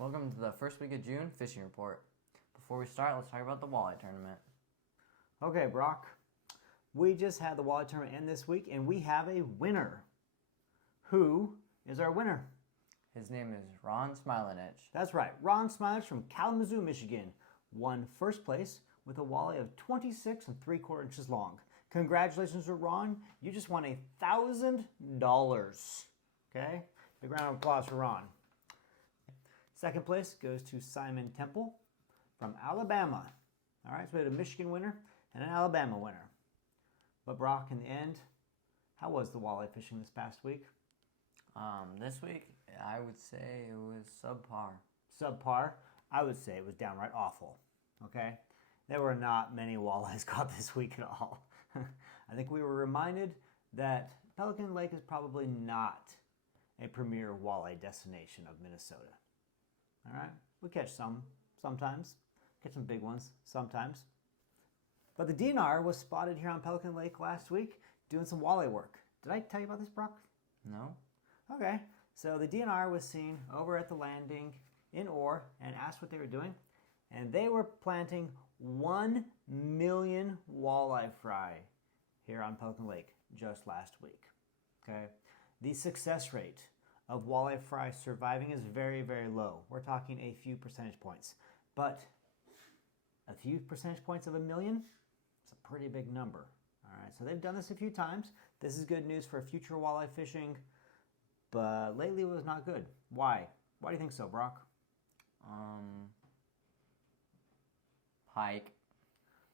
Welcome to the first week of June fishing report. Before we start, let's talk about the walleye tournament. Okay, Brock, we just had the walleye tournament end this week, and we have a winner. Who is our winner? His name is Ron Smilinich. That's right, Ron Smilinich from Kalamazoo, Michigan, won first place with a walleye of 26 3/4 inches long. Congratulations to Ron, you just won $1,000. Okay, big round of applause for Ron. Second place goes to Simon Temple from Alabama. All right, so we had a Michigan winner and an Alabama winner. But Brock, in the end, how was the walleye fishing this past week? This week, I would say it was subpar. Subpar? I would say it was downright awful. Okay? There were not many walleyes caught this week at all. I think we were reminded that Pelican Lake is probably not a premier walleye destination of Minnesota. All right? We catch some sometimes. Catch some big ones sometimes. But the DNR was spotted here on Pelican Lake last week doing some walleye work. Did I tell you about this, Brock? No? Okay. So the DNR was seen over at the landing in Orr and asked what they were doing. And they were planting 1 million walleye fry here on Pelican Lake just last week. Okay. The success rate of walleye fry surviving is very, very low. We're talking a few percentage points. But a few percentage points of 1 million, it's a pretty big number. All right, so they've done this a few times. This is good news for future walleye fishing, but lately it was not good. Why? Why do you think so, Brock? Pike.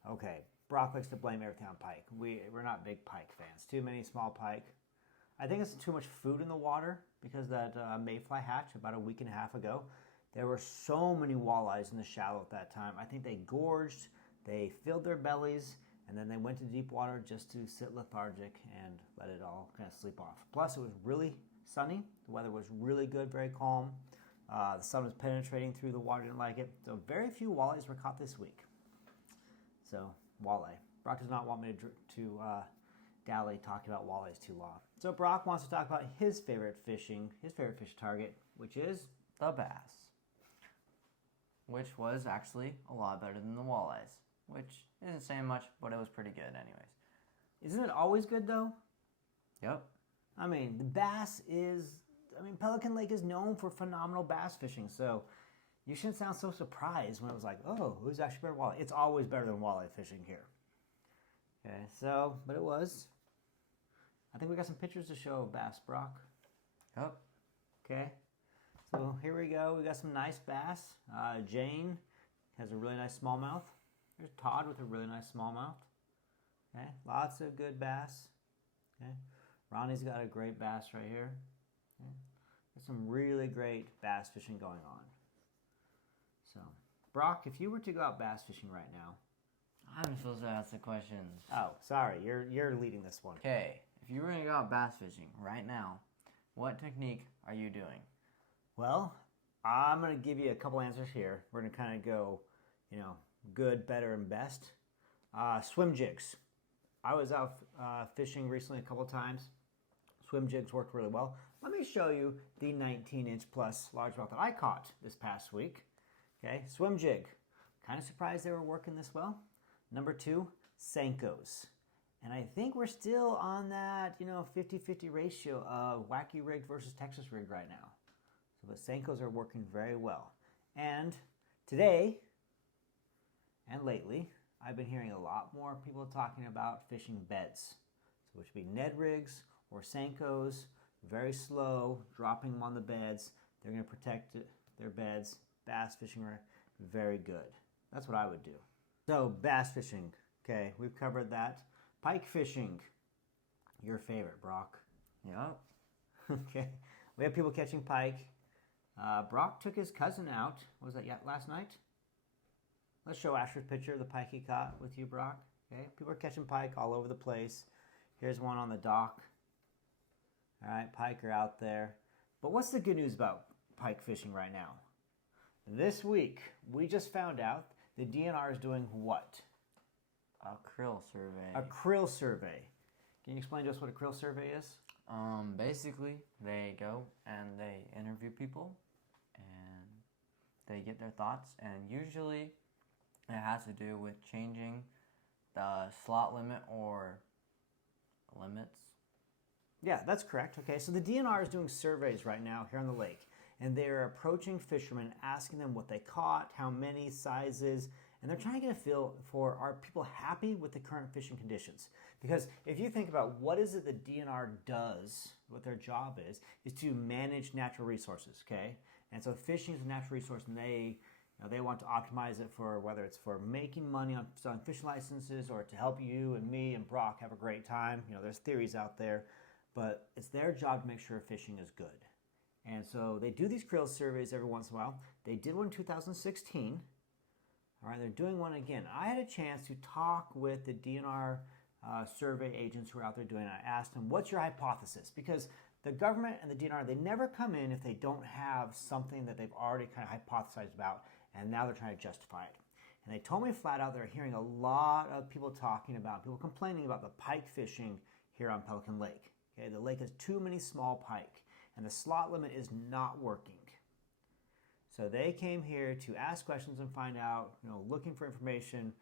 Okay, Brock likes to blame everything on pike. We're not big pike fans. Too many small pike. I think it's too much food in the water because that mayfly hatch about a week and a half ago, there were so many walleyes in the shallow at that time. I think they gorged, they filled their bellies, and then they went to deep water just to sit lethargic and let it all kind of sleep off. Plus, it was really sunny. The weather was really good, very calm. The sun was penetrating through the water, didn't like it. So very few walleyes were caught this week. So, walleye. Brock does not want me to dally talking about walleyes too long. So Brock wants to talk about his favorite fish target, which is The bass. Which was actually a lot better than the walleyes. Which isn't saying much, but it was pretty good anyways. Isn't it always good though? Yep. I mean, the bass is, Pelican Lake is known for phenomenal bass fishing, so you shouldn't sound so surprised when it was like, oh, who's actually better than walleye? It's always better than walleye fishing here. Okay, so, but it was. I think we got some pictures to show of bass, Brock. Yep. Okay, so here we go. We got some nice bass. Jane has a really nice smallmouth. There's Todd with a really nice smallmouth. Okay, lots of good bass. Okay, Ronnie's got a great bass right here. Okay. There's some really great bass fishing going on. So, Brock, if you were to go out bass fishing right now. I'm supposed to ask the questions. Oh, sorry, you're leading this one. Okay, if you were going to go out bass fishing right now, what technique are you doing? Well, I'm going to give you a couple answers here. We're going to kind of go, good, better, and best. Swim jigs. I was out fishing recently a couple times. Swim jigs worked really well. Let me show you the 19-inch plus largemouth that I caught this past week. Okay, swim jig. Kind of surprised they were working this well. Number 2, Senkos. And I think we're still on that, 50-50 ratio of wacky rigged versus Texas rigged right now. So the Senkos are working very well. And today and lately, I've been hearing a lot more people talking about fishing beds. So which would be Ned rigs or Senkos, very slow, dropping them on the beds. They're going to protect their beds. Bass fishing are very good. That's what I would do. So bass fishing, okay, we've covered that. Pike fishing, your favorite, Brock. Yep. Okay, we have people catching pike. Brock took his cousin out. What was that, last night? Let's show Asher's picture of the pike he caught with you, Brock. Okay, people are catching pike all over the place. Here's one on the dock. All right, pike are out there. But what's the good news about pike fishing right now? This week, we just found out the DNR is doing what? A krill survey. A krill survey. Can you explain to us what a krill survey is? Basically, they go and they interview people, and they get their thoughts, and usually it has to do with changing the slot limit or limits. Yeah, that's correct. Okay, so the DNR is doing surveys right now here on the lake, and they're approaching fishermen, asking them what they caught, how many, sizes, and they're trying to get a feel for, are people happy with the current fishing conditions? Because if you think about what is it the DNR does, what their job is to manage natural resources, okay? And so fishing is a natural resource, and they want to optimize it for whether it's for making money on selling fishing licenses or to help you and me and Brock have a great time. There's theories out there, but it's their job to make sure fishing is good. And so they do these creel surveys every once in a while. They did one in 2016. All right, they're doing one again. I had a chance to talk with the DNR survey agents who are out there doing it. I asked them, what's your hypothesis? Because the government and the DNR, they never come in if they don't have something that they've already kind of hypothesized about, and now they're trying to justify it. And they told me flat out they're hearing a lot of people complaining about the pike fishing here on Pelican Lake. Okay, the lake has too many small pike, and the slot limit is not working. So they came here to ask questions and find out, looking for information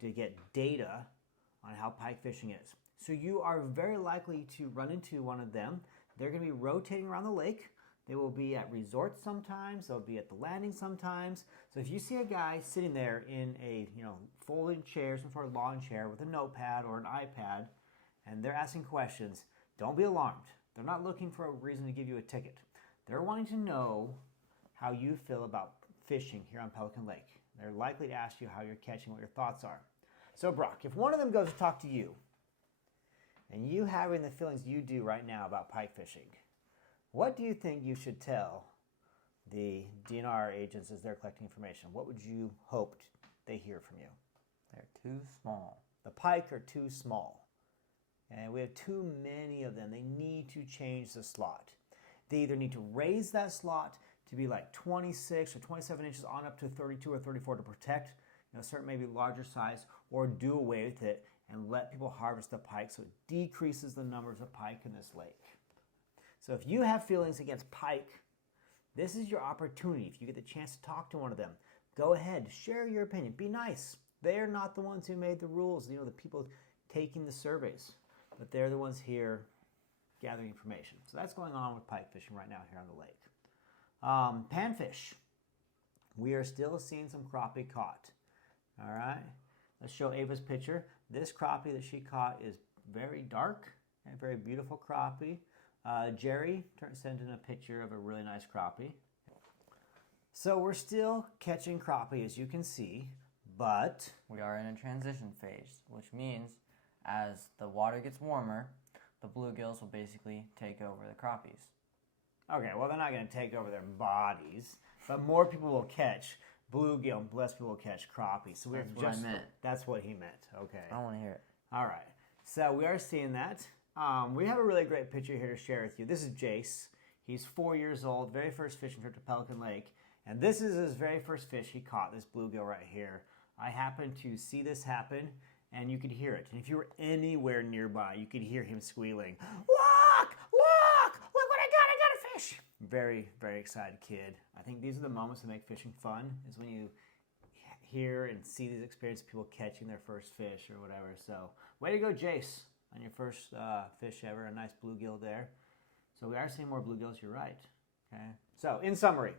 to get data on how pike fishing is. So you are very likely to run into one of them. They're going to be rotating around the lake. They will be at resorts sometimes. They'll be at the landing sometimes. So if you see a guy sitting there in a folding chair, some sort of lawn chair with a notepad or an iPad, and they're asking questions, don't be alarmed. They're not looking for a reason to give you a ticket. They're wanting to know how you feel about fishing here on Pelican Lake. They're likely to ask you how you're catching, what your thoughts are. So Brock, if one of them goes to talk to you, and you having the feelings you do right now about pike fishing, what do you think you should tell the DNR agents as they're collecting information? What would you hope they hear from you? They're too small. The pike are too small. And we have too many of them. They need to change the slot. They either need to raise that slot to be like 26 or 27 inches on up to 32 or 34 to protect certain maybe larger size, or do away with it and let people harvest the pike so it decreases the numbers of pike in this lake. So if you have feelings against pike, this is your opportunity. If you get the chance to talk to one of them, go ahead, share your opinion, be nice. They're not the ones who made the rules, the people taking the surveys, but they're the ones here gathering information. So that's going on with pike fishing right now here on the lake. Panfish. We are still seeing some crappie caught. All right, let's show Ava's picture. This crappie that she caught is very dark and very beautiful crappie. Jerry sent in a picture of a really nice crappie. So we're still catching crappie, as you can see, but we are in a transition phase, which means as the water gets warmer, the bluegills will basically take over the crappies. Okay, well, they're not going to take over their bodies, but more people will catch bluegill and less people will catch crappie. So that's what I meant. That's what he meant. Okay. I don't want to hear it. All right. So we are seeing that. We have a really great picture here to share with you. This is Jace. He's 4 years old, very first fishing trip to Pelican Lake. And this is his very first fish he caught, this bluegill right here. I happened to see this happen, and you could hear it. And if you were anywhere nearby, you could hear him squealing, "Look! Look! Look what I got a fish!" Very, very excited kid. I think these are the moments that make fishing fun, is when you hear and see these experiences of people catching their first fish or whatever. So, way to go, Jace, on your first fish ever. A nice bluegill there. So we are seeing more bluegills, you're right. Okay. So, in summary,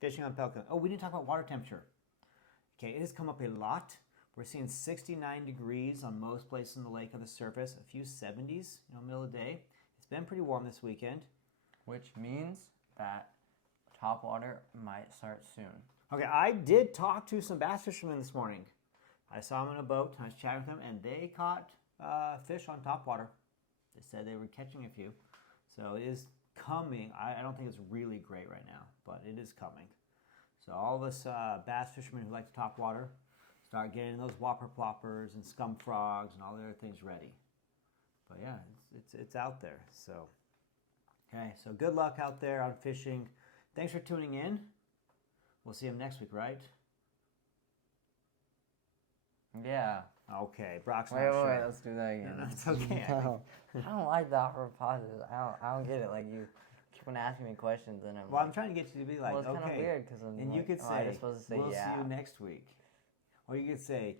fishing on Pelican. Oh, we didn't talk about water temperature. Okay, it has come up a lot. We're seeing 69 degrees on most places in the lake on the surface, a few 70s, middle of the day. It's been pretty warm this weekend. Which means that topwater might start soon. Okay, I did talk to some bass fishermen this morning. I saw them in a boat, I was chatting with them, and they caught fish on topwater. They said they were catching a few. So it is coming. I don't think it's really great right now, but it is coming. So all of us bass fishermen who like to topwater, start getting those whopper ploppers and scum frogs and all the other things ready. But yeah, it's out there. So okay, so good luck out there on fishing. Thanks for tuning in. We'll see him next week, right? Yeah. Okay, Brock's not wait, sure. let's do that again. No, that's okay. No, I don't like that for pauses. I don't get it. Like you keep on asking me questions, and Well, I'm trying to get you to be like, well, it's kind of okay. weird because I'm And like, you could oh, say, I'm just supposed to say we'll yeah. see you next week. Or you could say,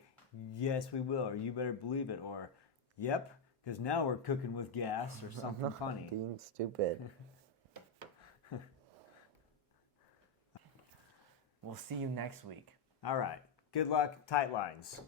yes, we will, or you better believe it, or yep, because now we're cooking with gas, or something funny. Being stupid. We'll see you next week. All right. Good luck. Tight lines.